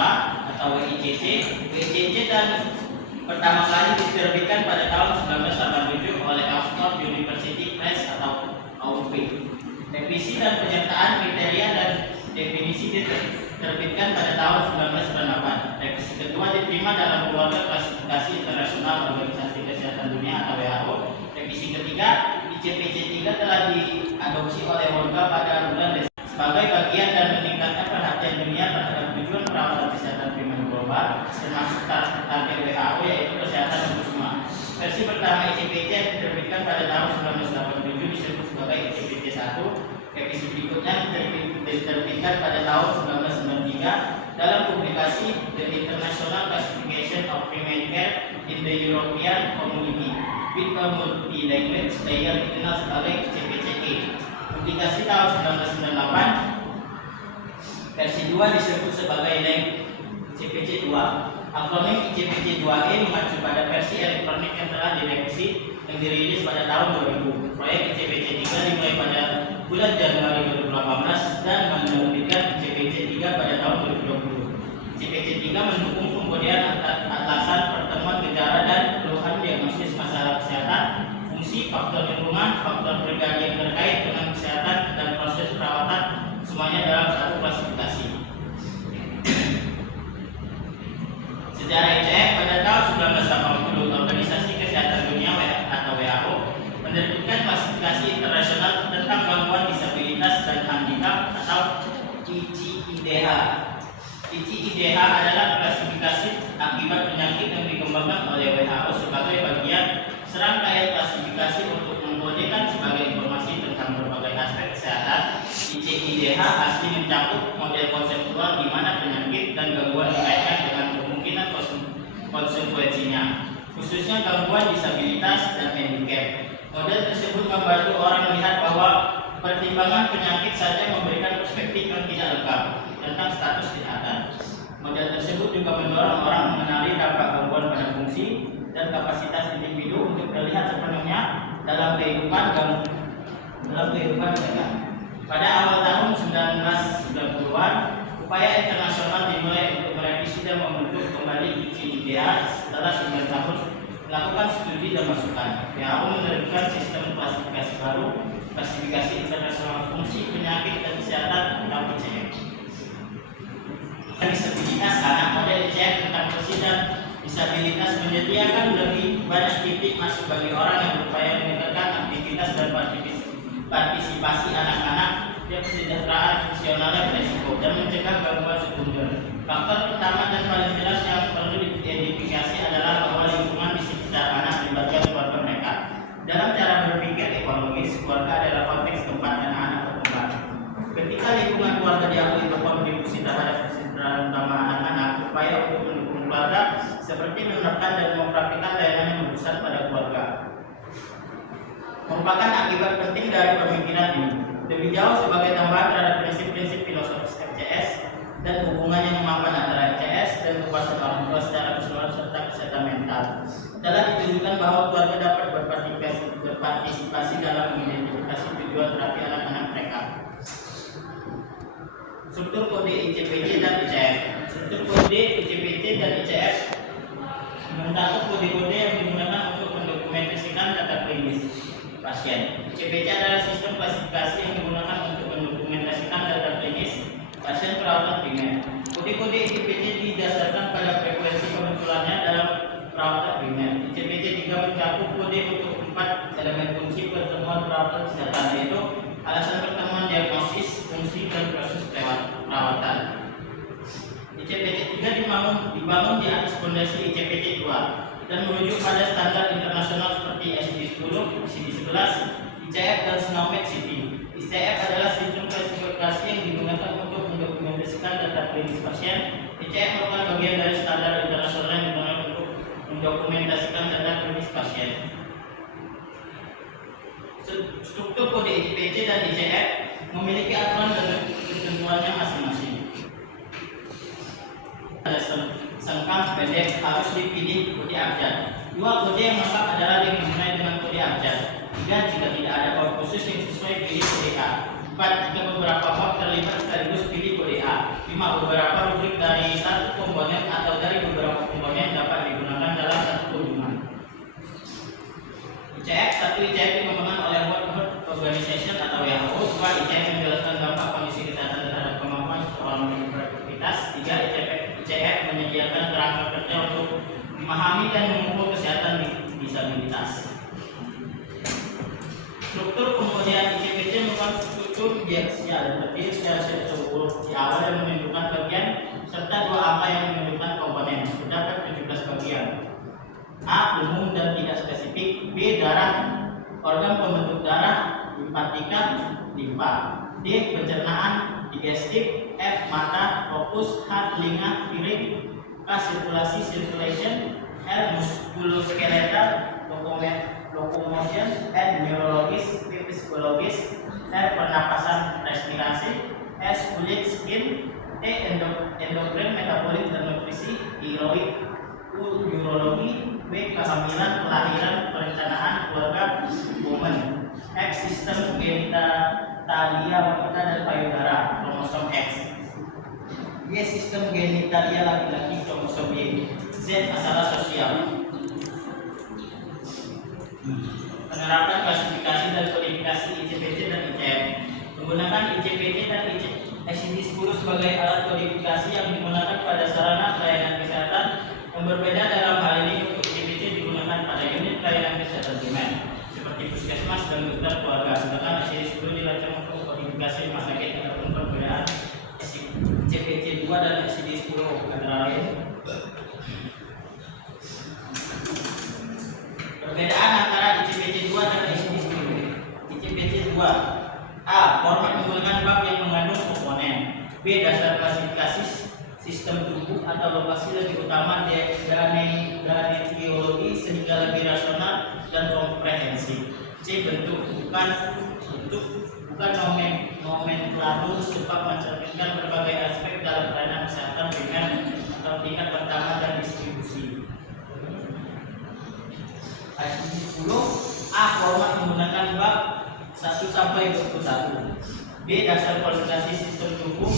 Lembaga atau WICC. WICC dan pertama kali diterbitkan pada tahun 1987 oleh Oxford University Press atau AUP. Revisi dan penyertaan kriteria dan definisi diterbitkan pada tahun 1998. Revisi kedua diterima dalam keluarga klasifikasi internasional Organisasi Kesehatan Dunia atau WHO. Revisi ketiga ICPC 3 telah diadopsi oleh WORGA pada bulan Desember sebagai bagian dan meningkatkan perhatian dunia terhadap tujuan perawatan kesehatan primer global termasuk target WHO yaitu kesehatan untuk semua. Versi pertama ICPC yang diterbitkan pada tahun 1987 disebut sebagai ICPC 1. Revisi berikutnya diterbitkan pada tahun 1993 dalam publikasi The International Classification of Primary Care in the European Community with a multi-language layer dikenal sebagai ICPC-E. Publikasi tahun 1998 versi 2 disebut sebagai ICPC 2. Akronim ICPC 2E mengacu pada versi elektronik yang telah direvisi yang dirilis pada tahun 2000. Proyek ICPC 3 dimulai pada bulan Januari 2018 dan menerbitkan ICPC 3 pada tahun 2020. ICPC 3 mendukung pemberian atlasan pertemuan gejala dan keluhan diagnosis masalah kesehatan, fungsi, faktor lingkungan, faktor pribadi yang terkait dengan kesehatan dan proses perawatan semuanya dalam satu klasifikasi. Sejarah ICF pada tahun 1980 Organisasi Kesehatan Dunia atau WHO menerbitkan klasifikasi internasional tentang gangguan disabilitas dan handicap atau ICIDH. ICIDH adalah klasifikasi akibat penyakit yang dikembangkan oleh WHO sebagai bagian serangkaian klasifikasi untuk mengkodekan sebagai informasi tentang berbagai aspek kesehatan. ICIDH asli mencakup model konseptual di mana penyakit dan gangguan dikaitkan dengan kemungkinan konsekuensinya, khususnya gangguan disabilitas dan handicap. Model tersebut membantu orang melihat bahwa pertimbangan penyakit saja memberikan perspektif yang tidak lengkap tentang status kesehatan. Model tersebut juga mendorong orang mengenali dampak gangguan pada fungsi dan kapasitas individu untuk terlihat sepenuhnya dalam kehidupan mereka. Pada awal tahun 1990-an, upaya internasional dimulai untuk merevisi dan membentuk kembali ICIDH setelah 9 tahun melakukan studi dan masukan. WHO menerbitkan sistem klasifikasi baru, klasifikasi internasional fungsi penyakit dan kesehatan atau ICF. Disabilitas anak, model ICF tentang fungsi dan disabilitas menyediakan lebih banyak titik masuk bagi orang yang berupaya meningkatkan aktivitas dan partisipasi anak-anak yang kesejahteraan fungsionalnya beresiko dan mencegah gangguan sekunder. Faktor pertama dan paling jelas yang perlu diidentifikasi adalah bahwa lingkungan di sekitar anak di bagian keluarga mereka. Dalam cara berpikir ekologis, keluarga adalah konteks tempat anak-anak berkembang. Ketika lingkungan keluarga diakui berkontribusi terhadap kesejahteraan utama anak-anak, upaya untuk mendukung keluarga seperti menerapkan dan mempraktikkan layanan yang berpusat pada keluarga merupakan akibat penting dari pemikiran ini. Lebih jauh sebagai tambahan terhadap prinsip-prinsip filosofis FCS dan hubungan yang mapan antara FCS dan kekuasaan orang tua secara keseluruhan serta kesehatan mental, telah ditunjukkan bahwa keluarga dapat berpartisipasi dalam mengidentifikasi tujuan terapi anak-anak mereka. Struktur kode ICPC dan ICF. Struktur kode ICPC dan ICF mencakup kode-kode yang digunakan untuk mendokumentasikan data klinis pasien. ICPC adalah sistem klasifikasi yang digunakan untuk mendokumentasikan data klinis pasien perawatan primer. Kode-kode ICPC didasarkan pada frekuensi kemunculannya dalam perawatan primer. ICPC 3 mencakup kode untuk 4 elemen kunci pertemuan perawatan kesehatan, yaitu alasan pertemuan diagnosis, fungsi, dan proses perawatan. ICPC 3 dibangun di atas fondasi ICPC 2 dan merujuk pada standar internasional seperti ICD-10, ICD-11, ICF, dan SNOMED CP. ICF adalah sistem klasifikasi yang digunakan untuk mendokumentasikan data klinis pasien. ICF merupakan bagian dari standar internasional yang digunakan untuk mendokumentasikan data klinis pasien. Struktur kode ICPC dan ICF memiliki aturan dan ketentuannya masing-masing. Ada sengkang pendek harus dipilih kode abjad. 2 kode yang lengkap adalah yang dimulai dengan kode abjad. 3 jika tidak ada bab khusus yang sesuai pilih kode A. 4 jika beberapa bab terlibat sekaligus pilih kode A. 5 beberapa rubrik dari 1 ke memahami dan mengukur kesehatan disabilitas. Struktur kemudian ICPC merupakan struktur biaksial dan terdiri secara terstruktur. Di awal yang menunjukkan bagian serta dua angka yang menunjukkan komponen. Terdapat 17 bagian. A. Umum dan tidak spesifik. B. Darah, organ pembentuk darah, limpatika, limpa. D. Pencernaan, digestif. F. Mata, fokus. H. Telinga, hearing. K. Sirkulasi, circulation. L. Muskuloskeletal, locomotion. N. Neurologis, psikologis. R. Pernapasan, respirasi. S. Kulit, skin. T. Endokrin, metabolik dan nutrisi, tiroid. U. Urologi. B. Kehamilan, kelahiran, perencanaan, keluarga, woman. X. Sistem genitalia wanita dan payudara, kromosom X. Y. Sistem genitalia laki-laki, kromosom Y. Z. Masalah sosial. Penerapan klasifikasi dan kodifikasi ICPC dan ICF. Menggunakan ICPC dan ICD-10 sebagai alat kodifikasi yang digunakan pada sarana pelayanan kesehatan yang berbeda. Dalam hal ini untuk ICPC digunakan pada unit pelayanan kesehatan primer seperti puskesmas dan dokter keluarga, sedangkan ICD-10 dirancang untuk kodifikasi rumah sakit. Ataupun perbedaan ICPC 2 dan ICD-10 antara lain: perbedaan antara ICPC 2 dan ICD-10. ICPC 2: A. Format menggunakan bab yang mengandung komponen. B. Dasar klasifikasi sistem tubuh atau lokasi lebih utama danetiologi sehingga lebih rasional dan komprehensif. C. Bentuk bukan nomenklatur sebab mencerminkan berbagai aspek dalam pelayanan kesehatan dengan atau tingkat pertama dan distribusi. ICD-10: A. Format menggunakan bab 1 sampai 21. B. Dasar klasifikasi sistem tubuh.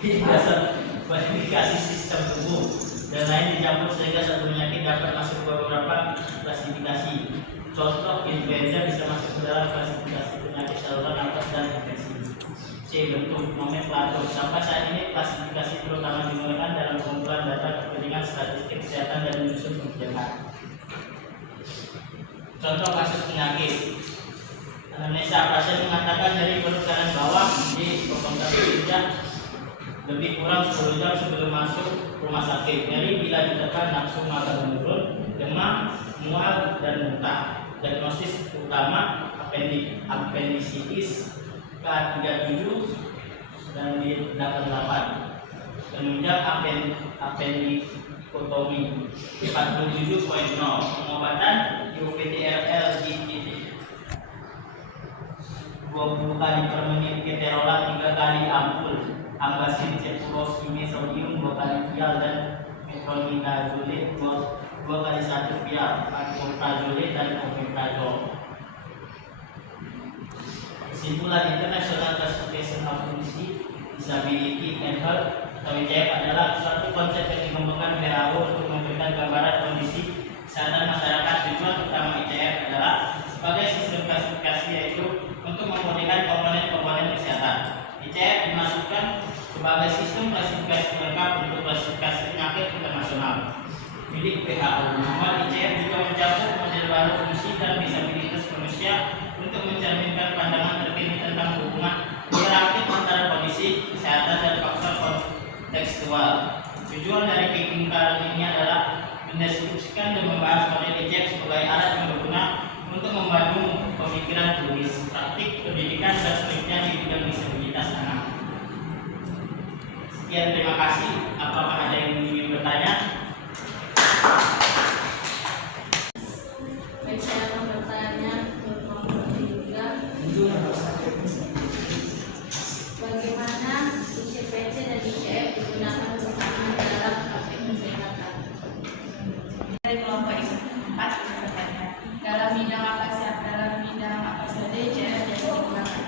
B. Dasar klasifikasi sistem tubuh dan lain dicampur sehingga satu penyakit dapat masuk ke beberapa klasifikasi. Contoh, influenza bisa masuk ke dalam klasifikasi penyakit saluran nafas dan infeksi. C. Bentuk nomenklatur. Sampai saat ini klasifikasi terutama digunakan dalam pengumpulan data kepentingan statistik kesehatan dan menyusun kebijakan. Contoh kasus penyakit. Anamnesa pasien mengatakan dari perut kanan bawah di konsultasi lebih kurang 10 jam sebelum masuk rumah sakit. Nyeri bila ditekan, nafsu makan menurun, demam, mual dan muntah. Diagnosis utama appendicitis K37 dan D88. Penunjang appendikotomi 47.0. Pengobatan UPTRL GTT 20 kali per menit, keterolat 3 kali ampul, ambasin cefuroskimi sodium 2 kali vial dan metronidazole 2 kali 1 vial, pantoprazole dan omeprazole. Kesimpulan, International Classification of Disability and Health atau ICF adalah suatu konsep yang dikembangkan WHO untuk memberikan gambaran kondisi kesehatan masyarakat. Tujuan utama ICF adalah sebagai sistem klasifikasi, yaitu untuk memudahkan komponen-komponen kesehatan. ICF dimasukkan sebagai sistem klasifikasi lengkap untuk klasifikasi penyakit internasional milik WHO. Namun ICF juga mencakup model baru fungsi dan disabilitas manusia untuk mencerminkan pandangan terkini tentang hubungan hierarkis antara kondisi kesehatan dan faktor kontekstual. Tujuan dari kekinian ini adalah mendeskripsikan dan membahas model ICF sebagai alat yang berguna untuk membantu pemikiran tulis, praktik, pendidikan, dan penelitian di bidang disabilitas anak. Sekian, terima kasih. Apakah ada yang ingin bertanya? Baik, saya akan bertanya ke kelompok juga. Bagaimana ICPC dan ICF digunakan bersama dalam praktik kesehatan? Dari kelompok 4 bertanya, dalam bidang apa saja ICF yang digunakan?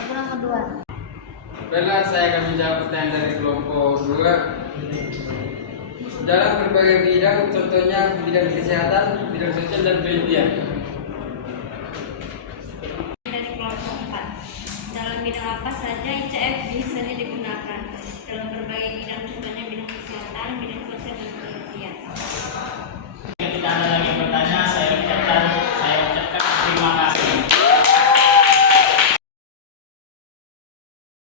Yang kedua. Baiklah, saya akan menjawab pertanyaan dari kelompok 2. Dalam berbagai bidang, contohnya bidang kesehatan, bidang sosial, dan pendidikan. Dari kelompok 4, dalam bidang apa saja